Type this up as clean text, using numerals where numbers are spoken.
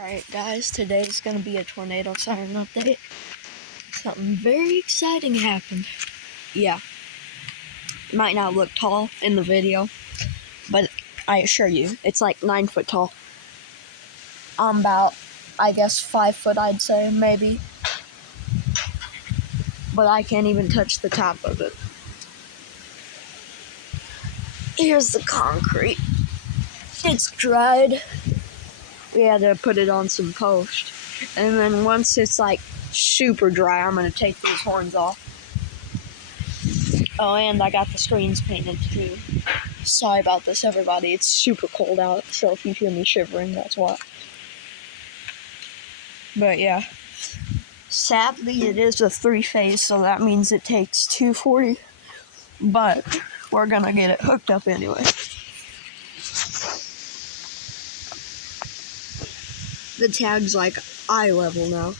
Alright guys, today's gonna be a tornado siren update. Something very exciting happened. Yeah. It might not look tall in the video, but I assure you, it's like 9 foot tall. I'm about, I guess, 5 foot, I'd say, maybe. But I can't even touch the top of it. Here's the concrete. It's dried. We had to put it on some post. And then once it's like super dry, I'm gonna take these horns off. Oh, and I got the screens painted too. Sorry about this, everybody. It's super cold out, so if you hear me shivering, that's why. But yeah. Sadly, it is a 3-phase, so that means it takes 240. But we're gonna get it hooked up anyway. The tag's like eye level now.